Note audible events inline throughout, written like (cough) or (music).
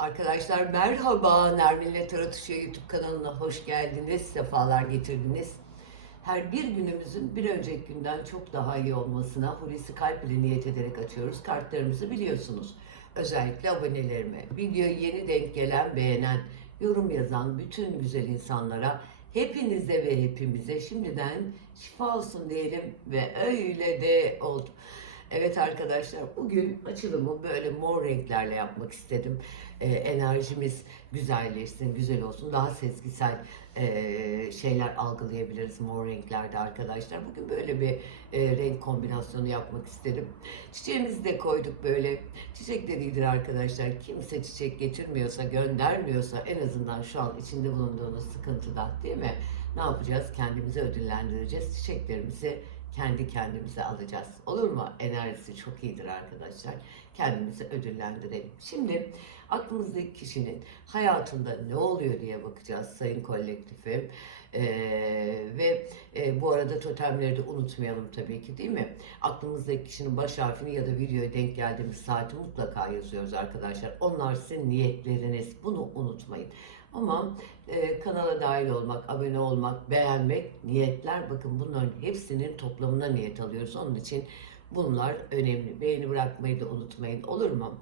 Arkadaşlar merhaba Nermin'le Taratuşu YouTube kanalına hoş geldiniz, sefalar getirdiniz. Her bir günümüzün bir önceki günden çok daha iyi olmasına Hulusi Kalp ile niyet ederek açıyoruz. Kartlarımızı biliyorsunuz. Özellikle abonelerime, videoyu yeni denk gelen, beğenen, yorum yazan bütün güzel insanlara, hepinize ve hepimize şimdiden şifa olsun diyelim ve öyle de oldu. Evet arkadaşlar bugün açılımı böyle mor renklerle yapmak istedim. Ee, enerjimiz güzelleşsin, güzel olsun. Daha sezgisel e, şeyler algılayabiliriz mor renklerde arkadaşlar. Bugün böyle bir e, renk kombinasyonu yapmak istedim. Çiçeğimizi de koyduk böyle. Çiçek de iyidir arkadaşlar. Kimse çiçek getirmiyorsa, göndermiyorsa en azından şu an içinde bulunduğumuz sıkıntıda değil mi? Ne yapacağız? Kendimizi ödüllendireceğiz. Çiçeklerimizi kendi kendimize alacağız. Olur mu? Enerjisi çok iyidir arkadaşlar. Kendimizi ödüllendirelim. Şimdi aklımızdaki kişinin hayatında ne oluyor diye bakacağız sayın kolektifim. Ee, ve e, bu arada totemleri de unutmayalım tabii ki değil mi? Aklımızdaki kişinin baş harfini ya da videoya denk geldiğimiz saati mutlaka yazıyoruz arkadaşlar. Onlar sizin niyetleriniz. Bunu unutmayın. Ama e, kanala dahil olmak, abone olmak, beğenmek, niyetler bakın bunların hepsinin toplamına niyet alıyoruz. Onun için bunlar önemli. Beğeni bırakmayı da unutmayın olur mu?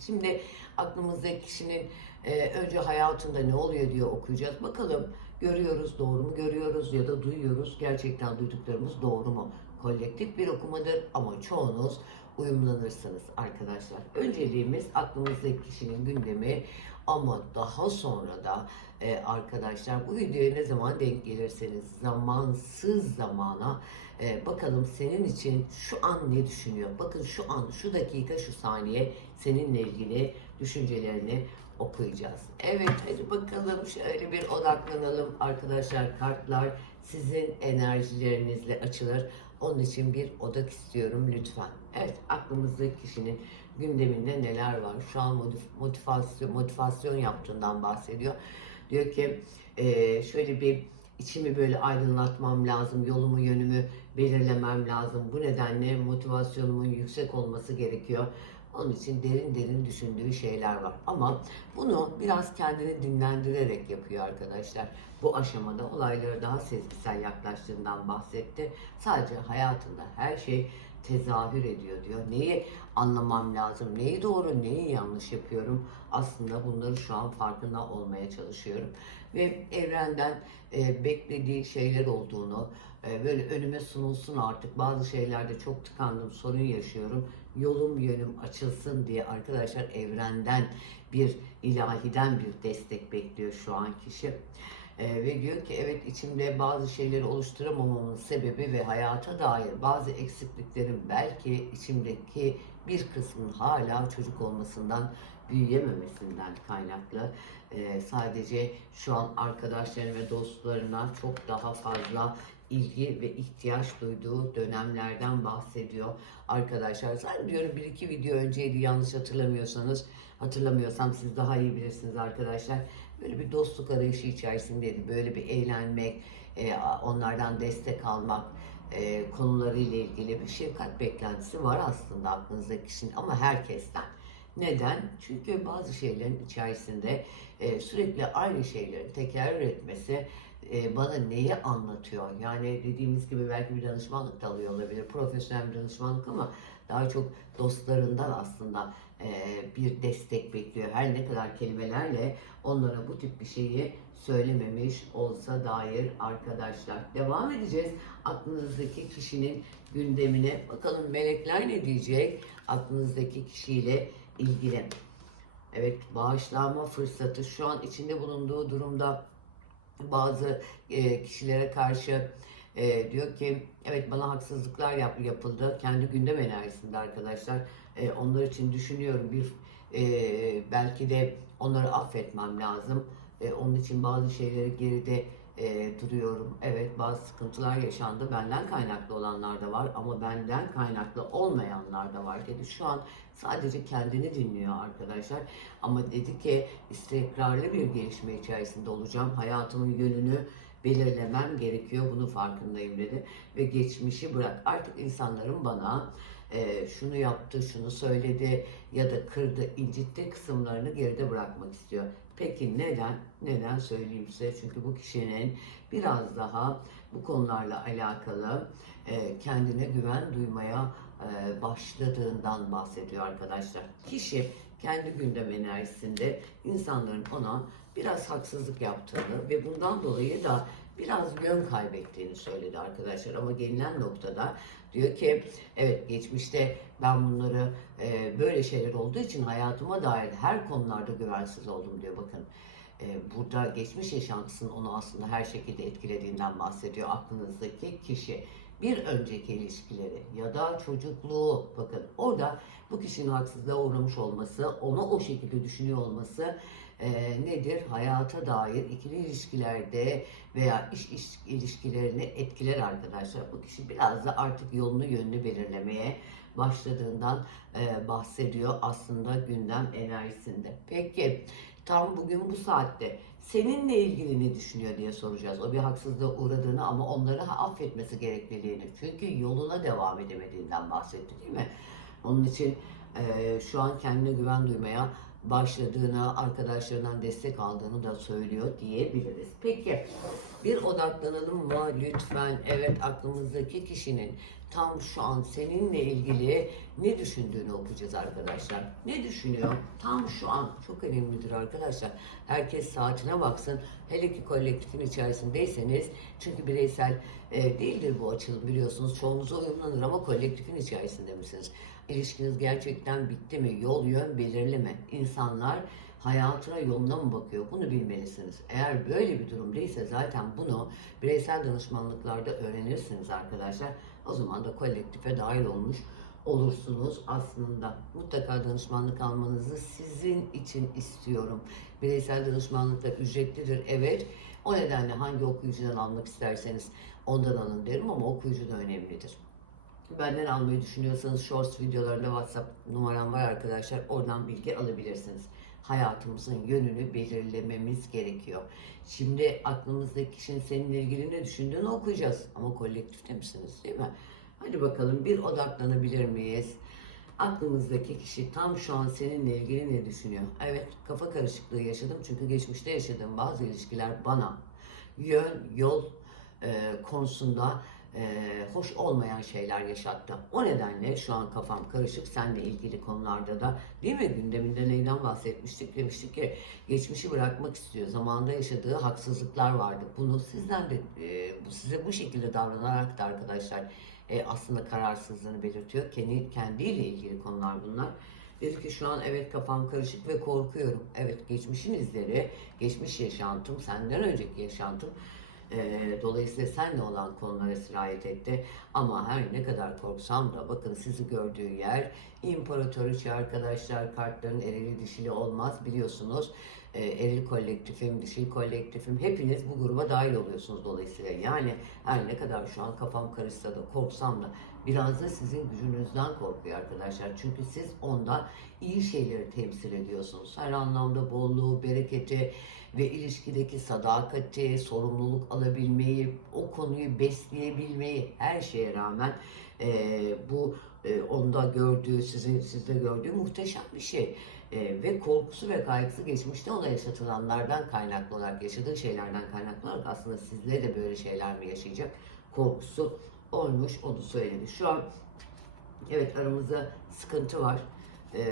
Şimdi aklımızdaki kişinin e, önce hayatında ne oluyor diye okuyacağız. Bakalım görüyoruz, doğru mu görüyoruz ya da duyuyoruz. Gerçekten duyduklarımız doğru mu? Kolektif bir okumadır ama çoğunuz uyumlanırsınız arkadaşlar. Önceliğimiz aklımızdaki kişinin gündemi ama daha sonra da e, arkadaşlar bu videoya ne zaman denk gelirseniz zamansız zamana e, bakalım senin için şu an ne düşünüyor? Bakın şu an, şu dakika, şu saniye seninle ilgili düşüncelerini okuyacağız. Evet hadi bakalım şöyle bir odaklanalım arkadaşlar. Kartlar sizin enerjilerinizle açılır. Onun için bir odak istiyorum lütfen. Evet aklımızdaki kişinin gündeminde neler var? Şu an motivasyon, motivasyon yaptığından bahsediyor. Diyor ki eee, şöyle bir içimi böyle aydınlatmam lazım, yolumu yönümü belirlemem lazım. Bu nedenle motivasyonumun yüksek olması gerekiyor. Onun için derin derin düşündüğü şeyler var. Ama bunu biraz kendini dinlendirerek yapıyor arkadaşlar. Bu aşamada olaylara daha sezgisel yaklaştığından bahsetti. Sadece hayatında her şey tezahür ediyor diyor. Neyi anlamam lazım, neyi doğru, neyi yanlış yapıyorum. Aslında bunları şu an farkında olmaya çalışıyorum. Ve evrenden e, beklediği şeyler olduğunu, e, böyle önüme sunulsun artık bazı şeylerde çok tıkandım, sorun yaşıyorum. Yolum yönüm açılsın diye arkadaşlar evrenden bir ilahiden bir destek bekliyor şu an kişi. Ee, ve diyor ki evet içimde bazı şeyleri oluşturamamamın sebebi ve hayata dair bazı eksikliklerin belki içimdeki bir kısmın hala çocuk olmasından büyüyememesinden kaynaklı. Ee, sadece şu an arkadaşlarına ve dostlarına çok daha fazla ilgi ve ihtiyaç duyduğu dönemlerden bahsediyor arkadaşlar. Zannediyorum bir iki video önceydi yanlış hatırlamıyorsanız. Hatırlamıyorsam siz daha iyi bilirsiniz arkadaşlar. Böyle bir dostluk arayışı içerisindeydi. Böyle bir eğlenmek, e, onlardan destek almak e, konularıyla ilgili bir şefkat beklentisi var aslında aklınızdaki kişinin ama herkesten. Neden? Çünkü bazı şeylerin içerisinde e, sürekli aynı şeylerin tekrar etmesi e, bana neyi anlatıyor? Yani dediğimiz gibi belki bir danışmanlık da alıyor olabilir, profesyonel bir danışmanlık ama daha çok dostlarından aslında e, bir destek bekliyor. Her ne kadar kelimelerle onlara bu tip bir şeyi söylememiş olsa dair arkadaşlar. Devam edeceğiz. Aklınızdaki kişinin gündemine bakalım melekler ne diyecek aklınızdaki kişiyle ilgili. Evet bağışlanma fırsatı şu an içinde bulunduğu durumda bazı e, kişilere karşı e, diyor ki evet bana haksızlıklar yap, yapıldı. Kendi gündem enerjisinde arkadaşlar. E, onlar için düşünüyorum bir e, belki de onları affetmem lazım. E, onun için bazı şeyleri geride e, duruyorum. Evet bazı sıkıntılar yaşandı. Benden kaynaklı olanlar da var ama benden kaynaklı olmayanlar da var dedi. Şu an sadece kendini dinliyor arkadaşlar. Ama dedi ki istikrarlı bir gelişme içerisinde olacağım. Hayatımın yönünü belirlemem gerekiyor. Bunun farkındayım dedi. Ve geçmişi bırak. Artık insanların bana e, şunu yaptı, şunu söyledi ya da kırdı, incitti kısımlarını geride bırakmak istiyor. Peki neden? Neden söyleyeyim size? Çünkü bu kişinin biraz daha bu konularla alakalı e, kendine güven duymaya e, başladığından bahsediyor arkadaşlar. Kişi kendi gündem enerjisinde insanların ona biraz haksızlık yaptığını ve bundan dolayı da biraz yön kaybettiğini söyledi arkadaşlar. Ama gelinen noktada diyor ki evet geçmişte ben bunları e, böyle şeyler olduğu için hayatıma dair her konularda güvensiz oldum diyor bakın. E, burada geçmiş yaşantısının onu aslında her şekilde etkilediğinden bahsediyor aklınızdaki kişi. Bir önceki ilişkileri ya da çocukluğu bakın orada bu kişinin haksızlığa uğramış olması, onu o şekilde düşünüyor olması e, nedir? Hayata dair ikili ilişkilerde veya iş, iş ilişkilerini etkiler arkadaşlar. Bu kişi biraz da artık yolunu yönünü belirlemeye başladığından e, bahsediyor aslında gündem enerjisinde. Peki tam bugün bu saatte seninle ilgili ne düşünüyor diye soracağız. O bir haksızlığa uğradığını ama onları affetmesi gerekliliğini. Çünkü yoluna devam edemediğinden bahsetti değil mi? Onun için e, şu an kendine güven duymaya başladığını, arkadaşlarından destek aldığını da söylüyor diyebiliriz. Peki bir odaklanalım mı lütfen? Evet aklımızdaki kişinin tam şu an seninle ilgili ne düşündüğünü okuyacağız arkadaşlar. Ne düşünüyor? Tam şu an çok önemlidir arkadaşlar. Herkes saatine baksın. Hele ki kolektifin içerisindeyseniz çünkü bireysel e, değildir bu açılım biliyorsunuz. Çoğunuza uyumlanır ama kolektifin içerisinde misiniz? İlişkiniz gerçekten bitti mi? Yol yön belirli mi? İnsanlar hayatına yoluna mı bakıyor? Bunu bilmelisiniz. Eğer böyle bir durum değilse zaten bunu bireysel danışmanlıklarda öğrenirsiniz arkadaşlar. O zaman da kolektife dahil olmuş olursunuz aslında. Mutlaka danışmanlık almanızı sizin için istiyorum. Bireysel danışmanlıklar ücretlidir evet. O nedenle hangi okuyucudan almak isterseniz ondan alın derim ama okuyucu da önemlidir. Benden almayı düşünüyorsanız Shorts videolarında WhatsApp numaram var arkadaşlar. Oradan bilgi alabilirsiniz. Hayatımızın yönünü belirlememiz gerekiyor. Şimdi aklımızdaki kişinin seninle ilgili ne düşündüğünü okuyacağız. Ama kolektifte misiniz değil mi? Hadi bakalım bir odaklanabilir miyiz? Aklımızdaki kişi tam şu an seninle ilgili ne düşünüyor? Evet kafa karışıklığı yaşadım çünkü geçmişte yaşadığım bazı ilişkiler bana yön, yol e, konusunda e, hoş olmayan şeyler yaşattı. O nedenle şu an kafam karışık seninle ilgili konularda da değil mi gündeminde neyden bahsetmiştik demiştik ki geçmişi bırakmak istiyor. Zamanında yaşadığı haksızlıklar vardı. Bunu sizden de e, size bu şekilde davranarak da arkadaşlar e, aslında kararsızlığını belirtiyor. Kendi kendiyle ilgili konular bunlar. Dedi ki şu an evet kafam karışık ve korkuyorum. Evet geçmişin izleri, geçmiş yaşantım, senden önceki yaşantım e, dolayısıyla senle olan konulara sirayet etti. Ama her ne kadar korksam da bakın sizi gördüğü yer imparatoriçe arkadaşlar kartların erili dişili olmaz biliyorsunuz. E, eril kolektifim, dişil kolektifim hepiniz bu gruba dahil oluyorsunuz dolayısıyla. Yani her ne kadar şu an kafam karışsa da korksam da biraz da sizin gücünüzden korkuyor arkadaşlar. Çünkü siz onda iyi şeyleri temsil ediyorsunuz. Her anlamda bolluğu, bereketi, ve ilişkideki sadakati, sorumluluk alabilmeyi, o konuyu besleyebilmeyi her şeye rağmen e, bu e, onda gördüğü, sizin sizde gördüğü muhteşem bir şey. E, ve korkusu ve kaygısı geçmişte ona yaşatılanlardan kaynaklı olarak, yaşadığı şeylerden kaynaklı olarak aslında sizle de böyle şeyler mi yaşayacak korkusu olmuş, onu söyledi. Şu an evet aramızda sıkıntı var. E,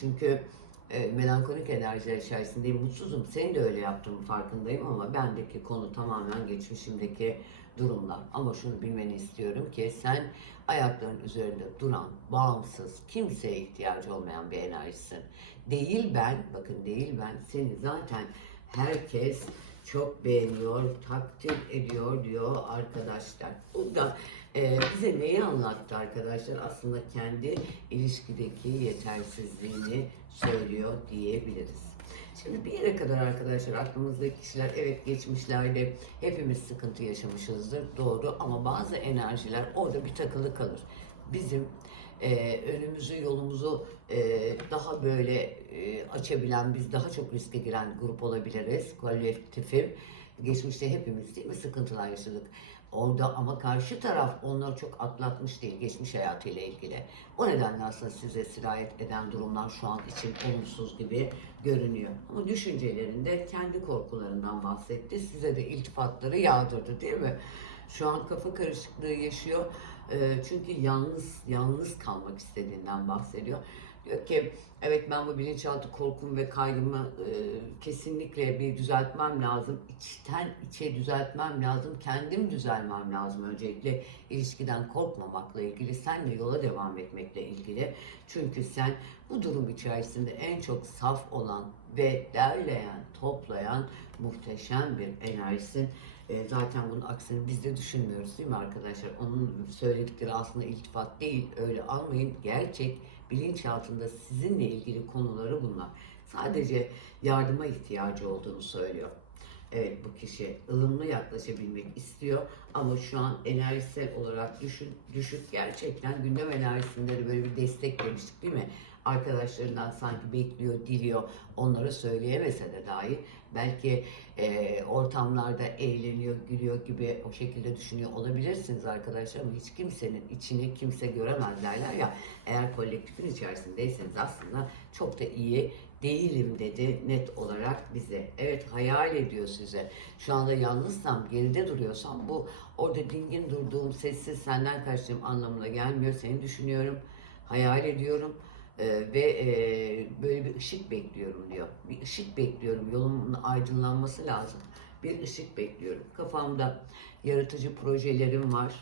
çünkü e, melankolik enerjiler içerisindeyim, mutsuzum. Senin de öyle yaptığımı farkındayım ama bendeki konu tamamen geçmişimdeki durumlar. Ama şunu bilmeni istiyorum ki sen ayakların üzerinde duran, bağımsız, kimseye ihtiyacı olmayan bir enerjisin. Değil ben, bakın değil ben, seni zaten herkes çok beğeniyor, takdir ediyor diyor arkadaşlar. Bu da e, bize neyi anlattı arkadaşlar? Aslında kendi ilişkideki yetersizliğini söylüyor diyebiliriz. Şimdi bir yere kadar arkadaşlar aklımızdaki kişiler evet geçmişlerde hepimiz sıkıntı yaşamışızdır doğru ama bazı enerjiler orada bir takılı kalır. Bizim e, önümüzü yolumuzu e, daha böyle e, açabilen biz daha çok riske giren grup olabiliriz kolektifim. Geçmişte hepimiz değil mi sıkıntılar yaşadık. Orada ama karşı taraf onları çok atlatmış değil geçmiş hayatıyla ilgili. O nedenle aslında size sirayet eden durumlar şu an için olumsuz gibi görünüyor. Ama düşüncelerinde kendi korkularından bahsetti. Size de iltifatları yağdırdı değil mi? Şu an kafa karışıklığı yaşıyor. Çünkü yalnız yalnız kalmak istediğinden bahsediyor. Diyor ki evet ben bu bilinçaltı korkum ve kaygımı e, kesinlikle bir düzeltmem lazım. İçten içe düzeltmem lazım. Kendim düzelmem lazım öncelikle. ilişkiden korkmamakla ilgili, senle yola devam etmekle ilgili. Çünkü sen bu durum içerisinde en çok saf olan ve derleyen, toplayan muhteşem bir enerjisin. E, zaten bunun aksini biz de düşünmüyoruz değil mi arkadaşlar? Onun söyledikleri aslında iltifat değil. Öyle almayın. Gerçek bilinçaltında sizinle ilgili konuları bunlar. Sadece yardıma ihtiyacı olduğunu söylüyor. Evet bu kişi ılımlı yaklaşabilmek istiyor ama şu an enerjisel olarak düşün, düşük gerçekten gündem enerjisinde de böyle bir destek demiştik değil mi? Arkadaşlarından sanki bekliyor, diliyor onlara söyleyemese de dahi belki e, ortamlarda eğleniyor, gülüyor gibi o şekilde düşünüyor olabilirsiniz arkadaşlar ama hiç kimsenin içini kimse göremez derler ya eğer kolektifin içerisindeyseniz aslında çok da iyi değilim dedi net olarak bize. Evet hayal ediyor size. Şu anda yalnızsam, geride duruyorsam bu orada dingin durduğum, sessiz senden kaçtığım anlamına gelmiyor. Seni düşünüyorum, hayal ediyorum ee, ve e, böyle bir ışık bekliyorum diyor. Bir ışık bekliyorum. Yolumun aydınlanması lazım. Bir ışık bekliyorum. Kafamda yaratıcı projelerim var.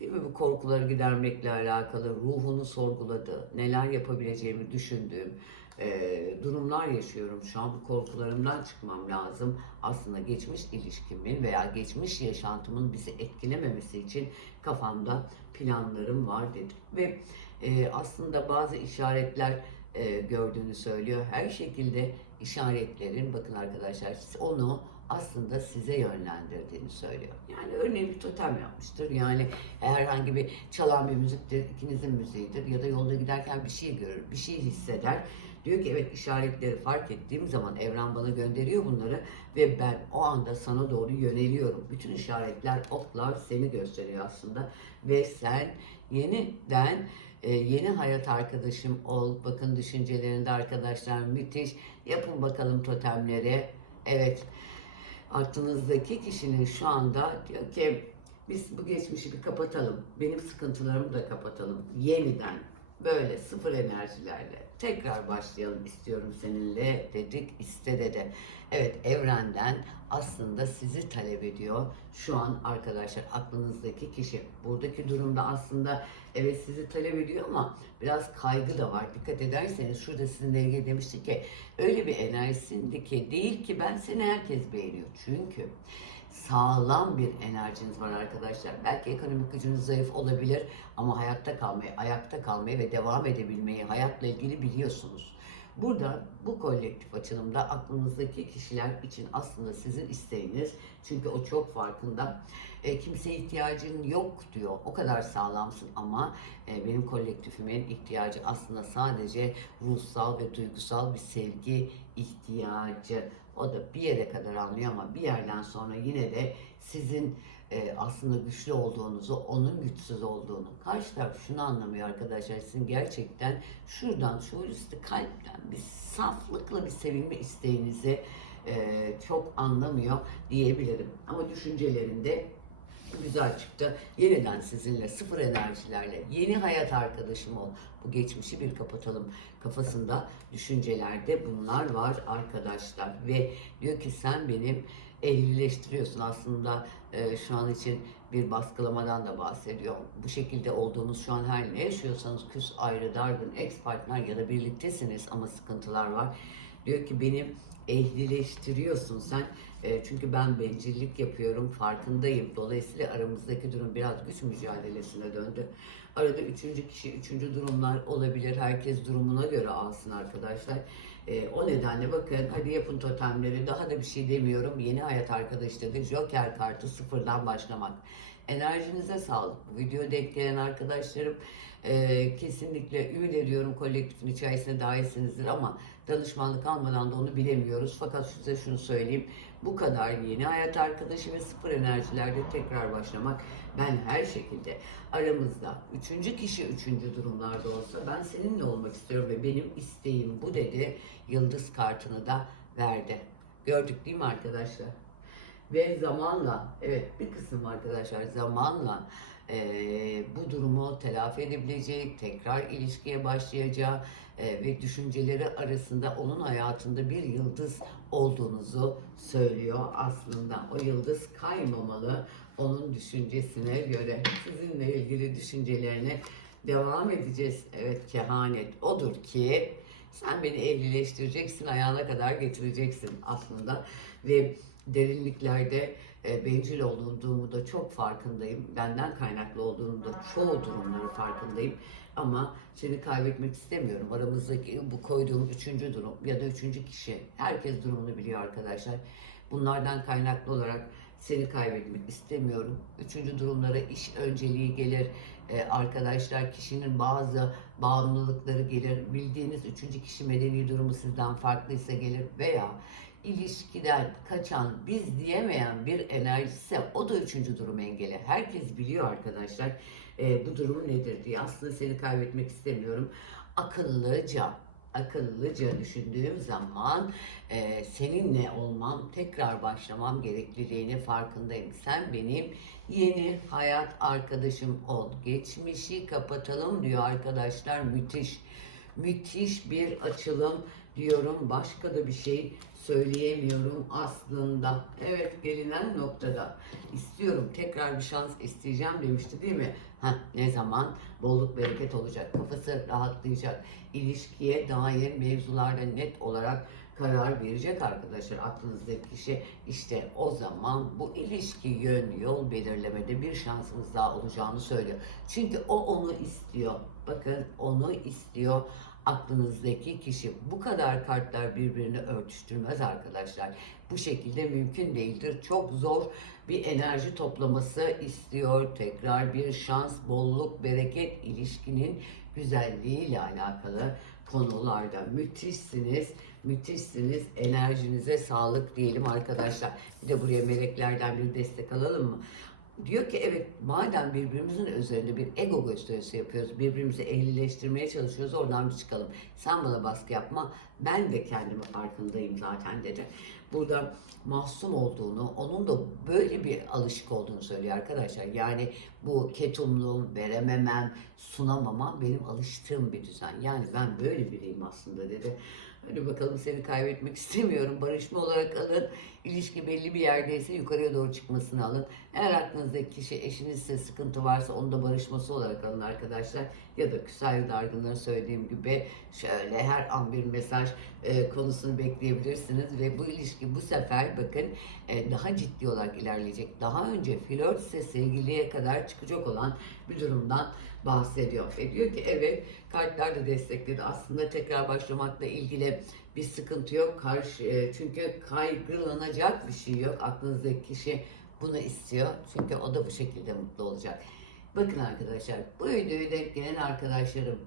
Değil mi? Bu korkuları gidermekle alakalı ruhunu sorguladığı, neler yapabileceğimi düşündüğüm e, durumlar yaşıyorum. Şu an bu korkularımdan çıkmam lazım. Aslında geçmiş ilişkimin veya geçmiş yaşantımın bizi etkilememesi için kafamda planlarım var dedim. Ve e, aslında bazı işaretler e, gördüğünü söylüyor. Her şekilde işaretlerin bakın arkadaşlar onu aslında size yönlendirdiğini söylüyor. Yani örneğin bir totem yapmıştır. Yani herhangi bir çalan bir müziktir, ikinizin müziğidir ya da yolda giderken bir şey görür, bir şey hisseder. Diyor ki evet işaretleri fark ettiğim zaman evren bana gönderiyor bunları ve ben o anda sana doğru yöneliyorum. Bütün işaretler, oklar seni gösteriyor aslında ve sen yeniden e, yeni hayat arkadaşım ol. Bakın düşüncelerinde arkadaşlar müthiş. Yapın bakalım totemleri. Evet aklınızdaki kişinin şu anda diyor ki biz bu geçmişi bir kapatalım. Benim sıkıntılarımı da kapatalım. Yeniden böyle sıfır enerjilerle tekrar başlayalım istiyorum seninle dedik iste dedi. Evet evrenden aslında sizi talep ediyor. Şu an arkadaşlar aklınızdaki kişi buradaki durumda aslında evet sizi talep ediyor ama biraz kaygı da var. Dikkat ederseniz şurada sizinle ilgili demiştik ki öyle bir enerjisindeki değil ki ben seni herkes beğeniyor. Çünkü sağlam bir enerjiniz var arkadaşlar. Belki ekonomik gücünüz zayıf olabilir ama hayatta kalmayı, ayakta kalmayı ve devam edebilmeyi hayatla ilgili biliyorsunuz. Burada bu kolektif açılımda aklınızdaki kişiler için aslında sizin isteğiniz çünkü o çok farkında. E, kimseye ihtiyacın yok diyor. O kadar sağlamsın ama e, benim kolektifimin ihtiyacı aslında sadece ruhsal ve duygusal bir sevgi ihtiyacı. O da bir yere kadar anlıyor ama bir yerden sonra yine de sizin e, aslında güçlü olduğunuzu, onun güçsüz olduğunu. Karşı taraf şunu anlamıyor arkadaşlar. Sizin gerçekten şuradan, şu üstü kalpten bir saflıkla bir sevilme isteğinizi e, çok anlamıyor diyebilirim. Ama düşüncelerinde güzel çıktı. Yeniden sizinle sıfır enerjilerle yeni hayat arkadaşım ol. Bu geçmişi bir kapatalım. Kafasında düşüncelerde bunlar var arkadaşlar. Ve diyor ki sen benim ehlileştiriyorsun aslında e, şu an için bir baskılamadan da bahsediyor. Bu şekilde olduğunuz şu an her ne yaşıyorsanız küs, ayrı, dargın, ex partner ya da birliktesiniz ama sıkıntılar var. Diyor ki benim ehlileştiriyorsun sen. E, çünkü ben bencillik yapıyorum, farkındayım. Dolayısıyla aramızdaki durum biraz güç mücadelesine döndü. Arada üçüncü kişi, üçüncü durumlar olabilir. Herkes durumuna göre alsın arkadaşlar. E, o nedenle bakın hadi yapın totemleri. Daha da bir şey demiyorum. Yeni hayat arkadaş. Joker kartı sıfırdan başlamak. Enerjinize sağlık. Bu videoyu denk gelen arkadaşlarım e, kesinlikle ümit ediyorum kolektifin içerisine dahilsinizdir ama danışmanlık almadan da onu bilemiyoruz. Fakat size şunu söyleyeyim. Bu kadar yeni hayat arkadaşı ve sıfır enerjilerde tekrar başlamak ben her şekilde aramızda üçüncü kişi üçüncü durumlarda olsa ben seninle olmak istiyorum ve benim isteğim bu dedi. Yıldız kartını da verdi. Gördük değil mi arkadaşlar? Ve zamanla, evet bir kısım arkadaşlar zamanla eee, bu durumu telafi edebilecek, tekrar ilişkiye başlayacağı eee, ve düşünceleri arasında onun hayatında bir yıldız olduğunuzu söylüyor aslında. O yıldız kaymamalı onun düşüncesine göre. Sizinle ilgili düşüncelerine devam edeceğiz. Evet kehanet odur ki sen beni evlileştireceksin, ayağına kadar getireceksin aslında. Ve derinliklerde e, bencil olduğumu da çok farkındayım. Benden kaynaklı olduğunu da çoğu durumları farkındayım. Ama seni kaybetmek istemiyorum. Aramızdaki bu koyduğum üçüncü durum ya da üçüncü kişi. Herkes durumunu biliyor arkadaşlar. Bunlardan kaynaklı olarak seni kaybetmek istemiyorum. Üçüncü durumlara iş önceliği gelir. Ee, arkadaşlar kişinin bazı bağımlılıkları gelir. Bildiğiniz üçüncü kişi medeni durumu sizden farklıysa gelir veya ilişkiden kaçan, biz diyemeyen bir enerjisi o da üçüncü durum engeli. Herkes biliyor arkadaşlar e, bu durum nedir diye. Aslında seni kaybetmek istemiyorum. Akıllıca, akıllıca düşündüğüm zaman e, seninle olmam, tekrar başlamam gerekliliğini farkındayım. Sen benim yeni hayat arkadaşım ol. Geçmişi kapatalım diyor arkadaşlar. Müthiş, müthiş bir açılım diyorum. Başka da bir şey söyleyemiyorum aslında. Evet gelinen noktada istiyorum tekrar bir şans isteyeceğim demişti değil mi? Ha ne zaman bolluk bereket olacak, kafası rahatlayacak, ilişkiye dair mevzularda net olarak karar verecek arkadaşlar aklınızdaki kişi işte o zaman bu ilişki yön yol belirlemede bir şansımız daha olacağını söylüyor. Çünkü o onu istiyor. Bakın onu istiyor aklınızdaki kişi. Bu kadar kartlar birbirini örtüştürmez arkadaşlar. Bu şekilde mümkün değildir. Çok zor bir enerji toplaması istiyor. Tekrar bir şans, bolluk, bereket ilişkinin güzelliğiyle alakalı konularda müthişsiniz. Müthişsiniz. Enerjinize sağlık diyelim arkadaşlar. Bir de buraya meleklerden bir destek alalım mı? Diyor ki evet madem birbirimizin üzerinde bir ego gösterisi yapıyoruz, birbirimizi ehlileştirmeye çalışıyoruz oradan bir çıkalım. Sen bana baskı yapma, ben de kendimi farkındayım zaten dedi. Burada mahzun olduğunu, onun da böyle bir alışık olduğunu söylüyor arkadaşlar. Yani bu ketumluğum, verememem, sunamamam benim alıştığım bir düzen. Yani ben böyle biriyim aslında dedi. Hadi bakalım seni kaybetmek (laughs) istemiyorum. Barışma olarak alın. İlişki belli bir yerdeyse yukarıya doğru çıkmasını alın. Eğer aklınızdaki kişi eşinizse sıkıntı varsa onu da barışması olarak alın arkadaşlar. Ya da küs ayrı dargınları söylediğim gibi şöyle her an bir mesaj e, konusunu bekleyebilirsiniz. Ve bu ilişki bu sefer bakın e, daha ciddi olarak ilerleyecek. Daha önce flört sevgiliye kadar çıkacak olan bir durumdan bahsediyor. Ve diyor ki evet kartlar da destekledi. Aslında tekrar başlamakla ilgili bir sıkıntı yok. Karşı, e, çünkü kaygılanacak bir şey yok. Aklınızdaki kişi bunu istiyor. Çünkü o da bu şekilde mutlu olacak. Bakın arkadaşlar bu videoyu denk gelen arkadaşlarım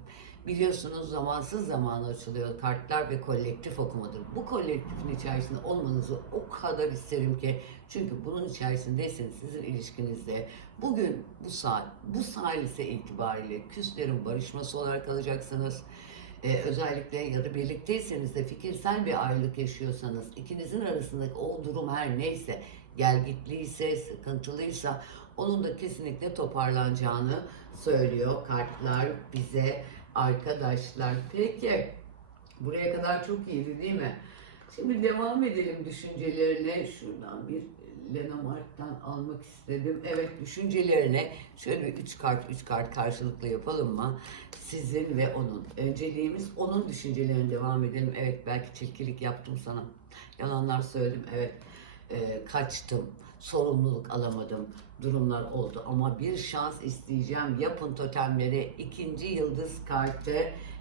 biliyorsunuz zamansız zaman açılıyor kartlar ve kolektif okumadır. Bu kolektifin içerisinde olmanızı o kadar isterim ki çünkü bunun içerisindeyseniz sizin ilişkinizde bugün bu saat bu salise itibariyle küslerin barışması olarak alacaksınız. Ee, özellikle ya da birlikteyseniz de fikirsel bir ayrılık yaşıyorsanız ikinizin arasındaki o durum her neyse gelgitliyse, sıkıntılıysa onun da kesinlikle toparlanacağını söylüyor kartlar bize arkadaşlar. Peki buraya kadar çok iyiydi değil mi? Şimdi devam edelim düşüncelerine. Şuradan bir Lenamark'tan almak istedim. Evet düşüncelerine şöyle bir üç kart üç kart karşılıklı yapalım mı? Sizin ve onun. Önceliğimiz onun düşüncelerine devam edelim. Evet belki çirkilik yaptım sana. Yalanlar söyledim. Evet e, kaçtım, sorumluluk alamadım durumlar oldu. Ama bir şans isteyeceğim. Yapın totemleri. ikinci yıldız kartı.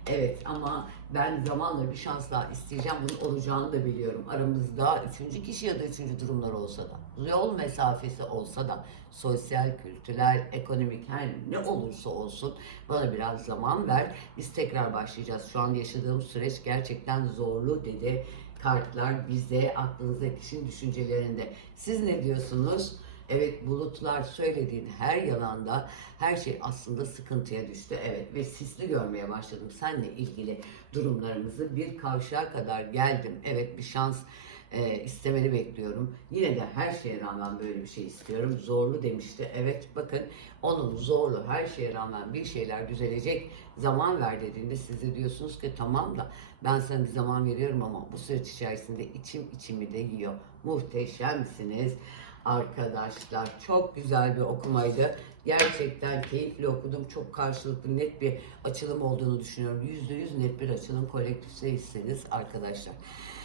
Evet ama Ben zamanla bir şans daha isteyeceğim. Bunun olacağını da biliyorum. Aramızda üçüncü kişi ya da üçüncü durumlar olsa da, yol mesafesi olsa da, sosyal, kültürel, ekonomik her ne olursa olsun bana biraz zaman ver. Biz tekrar başlayacağız. Şu an yaşadığım süreç gerçekten zorlu dedi. Kartlar bize aklınıza kişinin düşüncelerinde. Siz ne diyorsunuz? Evet bulutlar söylediğin her yalanda her şey aslında sıkıntıya düştü. Evet ve sisli görmeye başladım. Seninle ilgili durumlarımızı bir kavşağa kadar geldim. Evet bir şans e, istemeni bekliyorum. Yine de her şeye rağmen böyle bir şey istiyorum. Zorlu demişti. Evet bakın onun zorlu her şeye rağmen bir şeyler düzelecek zaman ver dediğinde siz de diyorsunuz ki tamam da ben sana bir zaman veriyorum ama bu süreç içerisinde içim içimi de yiyor. Muhteşemsiniz arkadaşlar. Çok güzel bir okumaydı. Gerçekten keyifli okudum. Çok karşılıklı net bir açılım olduğunu düşünüyorum. Yüzde yüz net bir açılım kolektifseyseniz arkadaşlar.